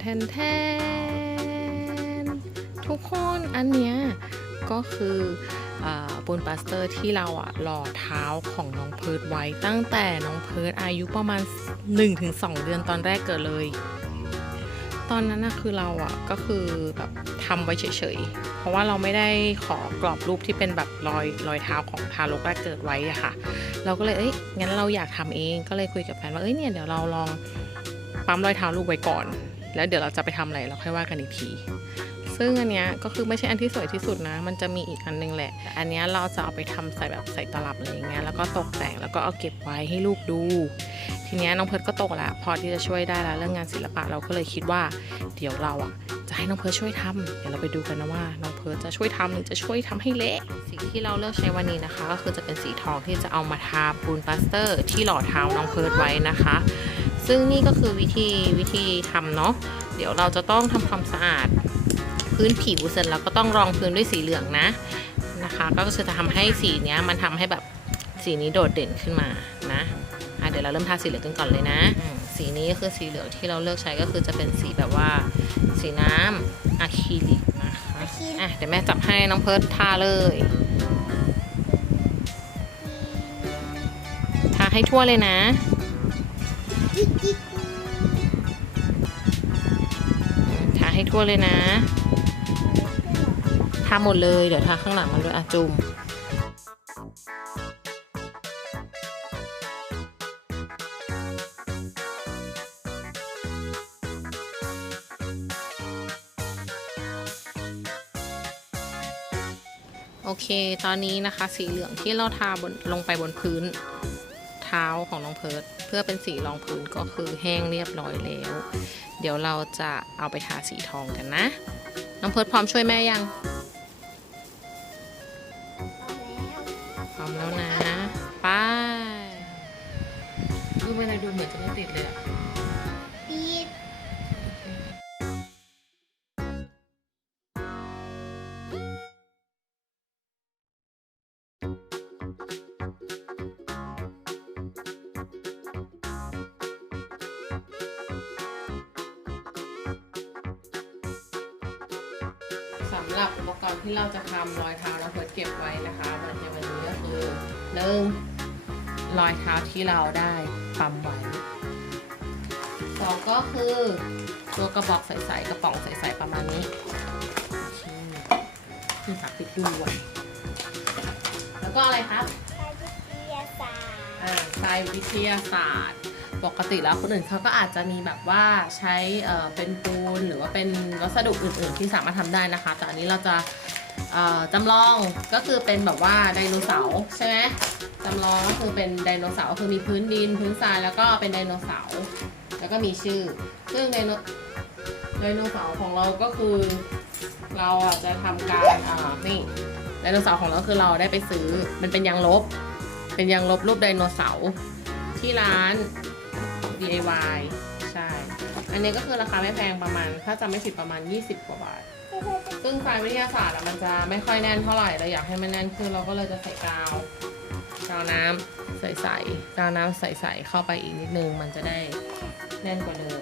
แทนแทนทุกคนอันเนี้ยก็คืออปูนปลาสเตอร์ที่เราอะหล่อเท้าของน้องเพิร์ดไว้ ตั้งแต่น้องเพิร์ดอายุประมาณ 1-2 เดือนตอนแรกเกิดเลย ตอนนั้นนะคือเราอะก็คือแบบทำไว้เฉยๆ เพราะว่าเราไม่ได้ขอกรอบรูปที่เป็นแบบรอยรอยเท้าของทารกแรกเกิดไว้อะค่ะ เราก็เลยเอ้ยงั้นเราอยากทำเองก็เลยคุยกับแฟนว่าเอ้ยเนี่ยเดี๋ยวเราลองปั๊มรอยเท้าลูกไว้ก่อน แล้วเดี๋ยวเราจะไปทำอะไรเราค่อยว่ากันอีกที ซึ่งอันเนี้ยก็คือไม่ใช่อันที่สวยที่สุดนะ มันจะมีอีกอันนึงแหละ อันเนี้ยเราจะเอาไปทำใส่แบบใส่ตลับอะไรอย่างเงี้ย แล้วก็ตกแต่ง แล้วก็เอาเก็บไว้ให้ลูกดู ทีเนี้ยน้องเพิร์ดก็โตแล้วพอที่จะช่วยได้แล้วเรื่องงานศิลปะเราก็เลยคิดว่า เดี๋ยวเราอะจะให้น้องเพิร์ดช่วยทำเดี๋ยวเราไปดูกันนะว่าน้องเพิร์ดจะช่วยทำหรือจะช่วยทำให้เละสีที่เราเลือกใช้วันนี้นะคะ ก็คือจะเป็นสีทองที่จะเอามาทาปูนปลาสเตอร์ ที่หล่อเท้าน้องเพิร์ดไว้นะคะ ซึ่งนี่ก็คือวิธีวิธีทำเนาะเดี๋ยวเราจะต้องทำความสะอาดพื้นผิวเสร็จแล้วก็ต้องรองพื้นด้วยสีเหลืองนะนะคะ ก็คือจะทำให้สีเนี้ยมันทำให้แบบสีนี้โดดเด่นขึ้นมานะอะเดี๋ยวเราเริ่มทาสีเหลืองกันก่อนเลยนะอืมสีนี้ก็คือสีเหลืองที่เราเลือกใช้ก็คือจะเป็นสีแบบว่าสีน้ำอะคริลิกนะคะอะคริลิกอะเดี๋ยวแม่จับให้น้องเพิร์ททาเลยทาให้ทั่วเลยนะยิกยิก ทาให้ทั่วเลยนะทาหมดเลยเดี๋ยวทาข้างหลังมันด้วยอะจุ่มโอเค ตอนนี้นะคะ สีเหลืองที่เราทาบนลงไปบนพื้น เท้าของน้องเพิร์ดเพื่อเป็นสีรองพื้นก็คือแห้งเรียบร้อยแล้ว เดี๋ยวเราจะเอาไปทาสีทองกันนะ น้องเพิร์ดพร้อมช่วยแม่ยัง พร้อมแล้วนะ ไปดูไม่ได้ดูเหมือนจะไม่ติดเลยอะำหรับอุปกรณ์ที่เราจะทำรอยเท้าน้องเพิร์ดเก็บไว้นะคะวันในวันนี้ก็คือหนึ่งรอยเท้าที่เราได้ปั๊มไว้สองก็คือตัวกระบอกใสๆกระป๋องใสๆประมาณนี้โอเคมีฝาปิดด้วยแล้วก็อะไรครับใช้วิทยาศาสตร์อ่าทรายวิทยาศาสตร์ ปกติแล้วคนอื่นเขาก็อาจจะมีแบบว่าใช้เเป็นปูนหรือว่าเป็นวัสดุอื่น ๆ ที่สามารถทำได้นะคะ แต่อันนี้เราจะจำลองก็คือเป็นแบบว่าไดโนเสาร์ใช่ไหมจำลองก็คือเป็นไดโนเสาร์คือมีพื้นดินพื้นทรายแล้วก็เป็นไดโนเสาร์แล้วก็มีชื่อ ซึ่งไดโนไดโนเสาร์ของเราก็คือเราจะทำการอ่านี่ไดโนเสาร์ของเราคือเราได้ไปซื้อมันเป็นยางลบ เป็นยางลบรูปไดโนเสาร์ที่ร้าน DIY ใช่ อันนี้ก็คือราคาไม่แพงประมาณ ถ้าจำไม่ผิดประมาณ 20 กว่าบาท ซึ่งทรายวิทยาศาสตร์อะมันจะไม่ค่อยแน่นเท่าไหร่ เราอยากให้มันแน่นขึ้นเราก็เลยจะใส่กาว กาวน้ำใส่ๆกาวน้ำใส่ๆเข้าไปอีกนิดนึง มันจะได้แน่นกว่าเดิม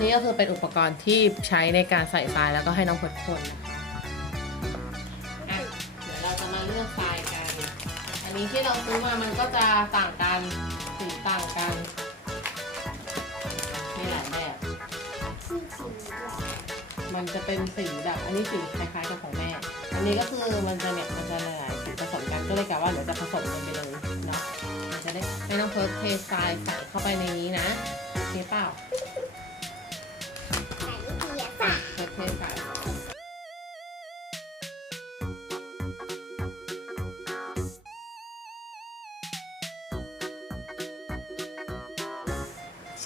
นี่ก็คือเป็นอุปกรณ์ที่ใช้ในการใส่ทรายแล้วก็ให้น้องพดคนนะคะเดี๋ยวเราจะมาเลือกทรายกัน อันนี้ที่เราซื้อมามันก็จะต่างกัน สีต่างกัน แบบที่สีเหลืองมันจะเป็นสีแบบอันนี้สีคล้ายๆกับของแม่ อันนี้ก็คือมันจะเนี่ยมันจะหลายๆสีผสมกันก็เลยกะว่าเดี๋ยวจะผสมกันไปเลยเนาะมันจะได้ให้น้องเพิร์ทเททรายใส่เข้าไปในนี้นะโอเคเปล่า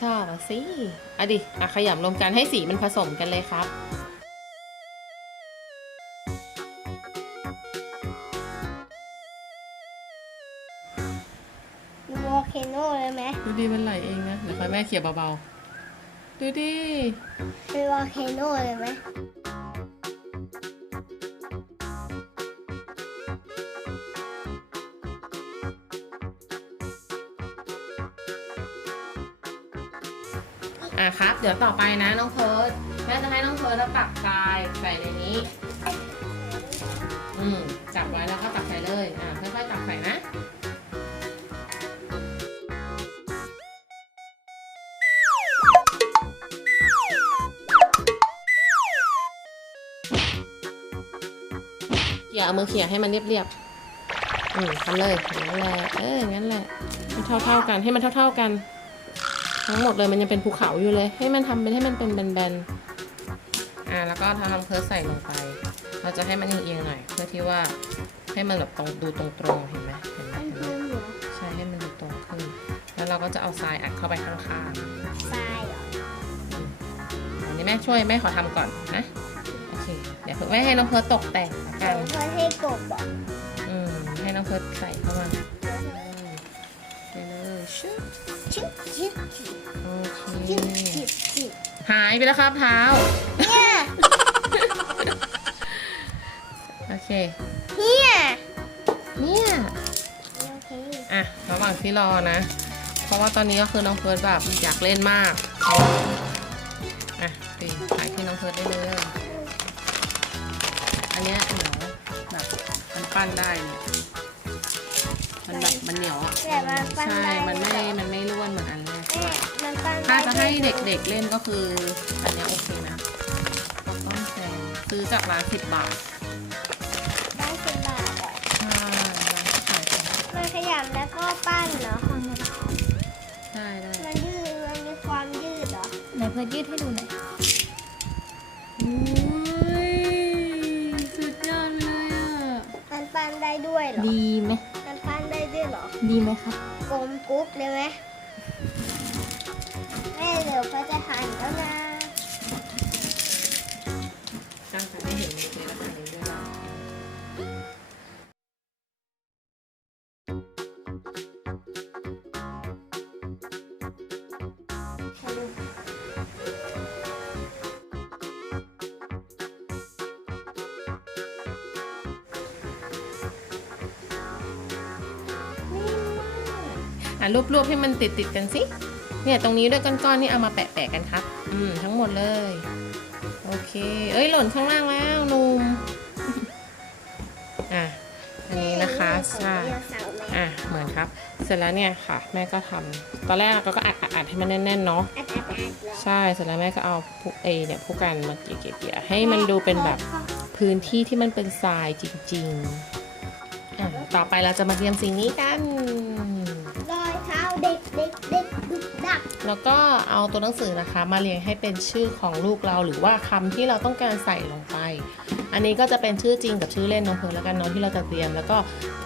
ชอบอะสิอะดิอะขยำรวมกันให้สีมันผสมกันเลยครับ ดูโวลเคโนเลยไหมดูดีมันไหลเองนะเดี๋ยวคอยแม่เขี่ยเบาๆ ดูดิเป็นวอลเคโนเลยไหม อะครับ เดี๋ยวต่อไปนะน้องเพิร์ดแม่จะให้น้องเพิร์ดแล้วตักทรายใส่ในนี้ อืมจับไว้แล้วก็ตักใส่เลย อะค่อยๆตักใส่นะเขี่ยเอามือเขี่ยให้มันเรียบๆอืมทำเลยอย่างนั้นแหละ เอออย่างนั้นแหละมันเท่าๆกัน ให้มันเท่า ๆกัน ทั้งหมดเลยมันยังเป็นภูเขาอยู่เลย ให้มันทำเป็นให้มันเป็นแบนๆอ่าแล้วก็ทำเพิร์สใส่ลงไป เราจะให้มันเอียงๆหน่อย เพื่อที่ว่าให้มันแบบตรงดูตรงๆเห็นไหมเห็นไหมอันเห็นไหมคือหัวใช่ให้มันดูตรงขึ้น แล้วเราก็จะเอาทรายอัดเข้าไปข้างทรายเหรอๆอันนี้แม่ช่วยแม่ขอทำก่อนนะโอเคเดี๋ยวแม่ให้น้องเพิร์สตกแต่งละเดี๋กัยนวเพื่อให้กบบอกอืมให้น้องเพิร์สใส่เข้ามาไปเลยชึบ ชิบชิบชิบโอเคชิบชิบชิบหายไปแล้วครับเท้า เนี่ยโอเค เนี่ยเนี่ย โอเคอะ ระหว่างที่รอนะ เพราะว่าตอนนี้ก็คือน้องเพิร์ดแบบอยากเล่นมาก อะปีถ่ายที่น้องเพิร์ดได้เลย อันเนี้ยเหนียวแบบมันปั้นได้เนี่ย มันแบบมันเหนียวอะแต่มันปั้นใช่ได้มันไม่มันไม่ร่วนเหมือนอันแรกแม่มันปั้นถ้าได้จะให้เด็กๆเล่นก็คืออันเนี้ยโอเคนะก็ต้องแพงซื้อจากร้านสิบบาทได้สิบบาทอะใช่ร้านขายของมันขยำแล้วก็ปั้นเหรอได้ได้มันยืดมันมีความยืดเหรอไหนเพื่อยืดให้ดูหน่อยอุ้ยสุดยอดเลยอะมันปั้นได้ด้วยเหรอดี ด้วยเหรอดีไหมครับกลมกุ๊กเลยไหมแม่เดี๋ยวก็จะหั่นแล้วนะตั้งแต่ไม่เห็นเลยแล้วกันนี้ด้วยนะ อะรวบๆให้มันติดติดๆกันสิเนี่ยตรงนี้ด้วยก้อนๆนี่เอามาแปะๆกันครับ อืมทั้งหมดเลย โอเค เอ้ยหล่นข้างล่างแล้วนุ่มอะอันนี้นะคะใช่อะเหมือนครับ เสร็จแล้วเนี่ยค่ะ แม่ก็ทำตอนแรกเราก็อัดอัดให้มันแน่นๆเนาะใช่เสร็จแล้วแม่ก็เอาพวกเอเนี่ยผู้กันมาเกี่ยๆเกี่ยๆให้มันดูเป็นแบบพื้นที่ที่มันเป็นทรายจริงๆอะต่อไปเราจะมาเตรียมสิ่งนี้กัน แล้วก็เอาตัวหนังสือนะคะ มาเรียงให้เป็นชื่อของลูกเราหรือว่าคำที่เราต้องการใส่ลงไป อันนี้ก็จะเป็นชื่อจริงกับชื่อเล่นน้องเพิร์ลแล้วกันเนาะที่เราจะเตรียม แล้วก็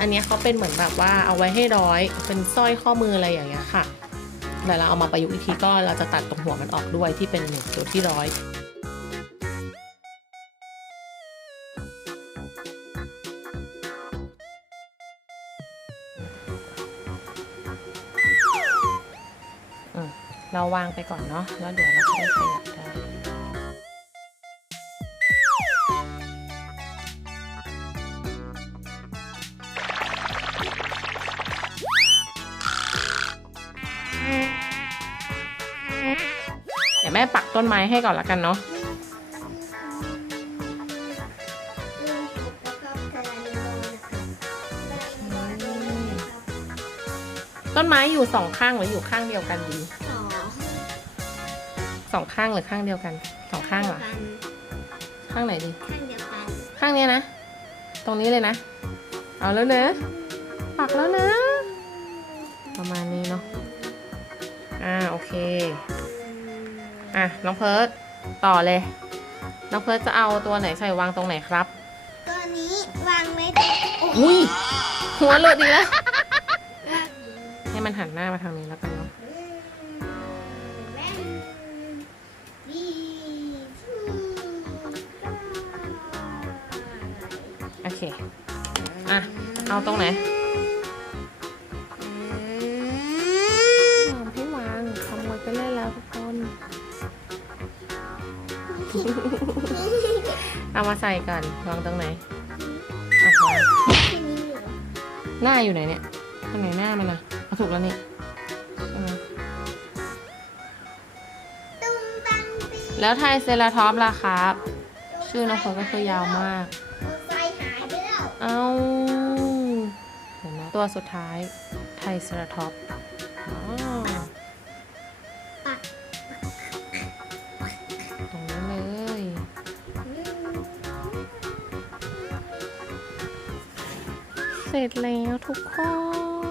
อันนี้เขาเป็นเหมือนแบบว่าเอาไว้ให้ร้อยเป็นสร้อยข้อมืออะไรอย่างเงี้ยค่ะแต่เราเอามาประยุกต์อีกทีก็เราจะตัดตรงหัวมันออกด้วยที่เป็นหนึ่งตัวที่ร้อย เราวางไปก่อนเนาะแล้วเดี๋ยวเราจะได้ขยับได้เดี๋ยวแม่ปักต้นไม้ให้ก่อนละกันเนาะลุงปุ๊บแล้วก็กระดานโลนะคะกระดานโลนะครับต้นไม้อยู่สองข้างหรืออยู่ข้างเดียวกันดีสอง สองข้างหรือข้างเดียวกันสองข้างเหรอกันข้างไหนดี ข้างเดียวกัน ข้างเนี้ยนะ ตรงนี้เลยนะ เอาแล้วนะปักแล้วนะ ประมาณนี้เนาะ อ่าโอเค อะน้องเพิร์ดต่อเลย น้องเพิร์ดจะเอาตัวไหนใส่วางตรงไหนครับ ตัวนี้วางไม่ได้โอ้โหอุ้ยหัวหลุดอีกแล้ว ให้มันหันหน้ามาทางนี้แล้วกัน โอเคอะเอาตรงไหนวางให้วางขโมยไปเล่นแล้วทุกคนเอามาใส่ก่อนวางตรงไหนอะวางที่นี่เหรอหน้าอยู่ไหนเนี่ยอันไหนหน้ามันนะเอาถูกแล้วนี่ใช่ไหมตูแล้วไทรเซราทอปส์ล่ะครับ ชื่อน้องเพิร์ดก็คือยาวมาก เอาเห็นไหมตัวสุดท้ายไทรเซราทอปส์อ๋อปตรงนี้เลยเสร็จแล้วทุกคน